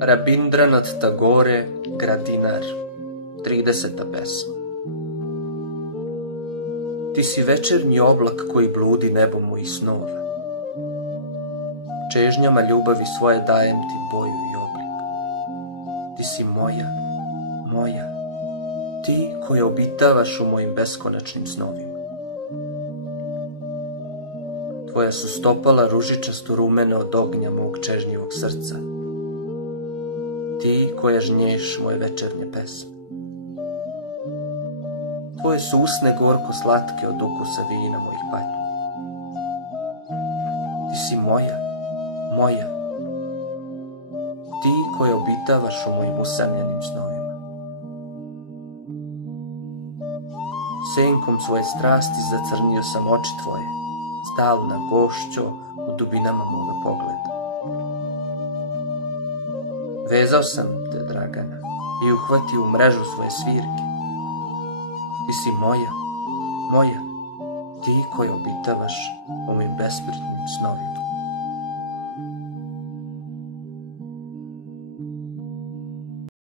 Rabindranath Tagore, Gradinar, 30. pesma. Ti si večernji oblak koji bludi nebom mojih snova. Čežnjama ljubavi svoje dajem ti boju i oblik. Ti si moja, moja, ti koja obitavaš u mojim beskonačnim snovima. Tvoja su stopala ružičasto rumena od ognja mog čežnjivog srca. Ti koja žnješ moje večernje pesme. Tvoje su usne gorko slatke od ukusa vina mojih patnji. Ti si moja, moja, ti koja obitavaš u mojim usamljenim snovima. Senkom svoje strasti zacrnio sam oči tvoje, stalna gošćo u dubinama moga pogleda. Vezao sam te, Dragana, i uhvatio u mrežu svoje svirke. Ti si moja, moja, ti koja obitavaš u mojim bespritnim snovima.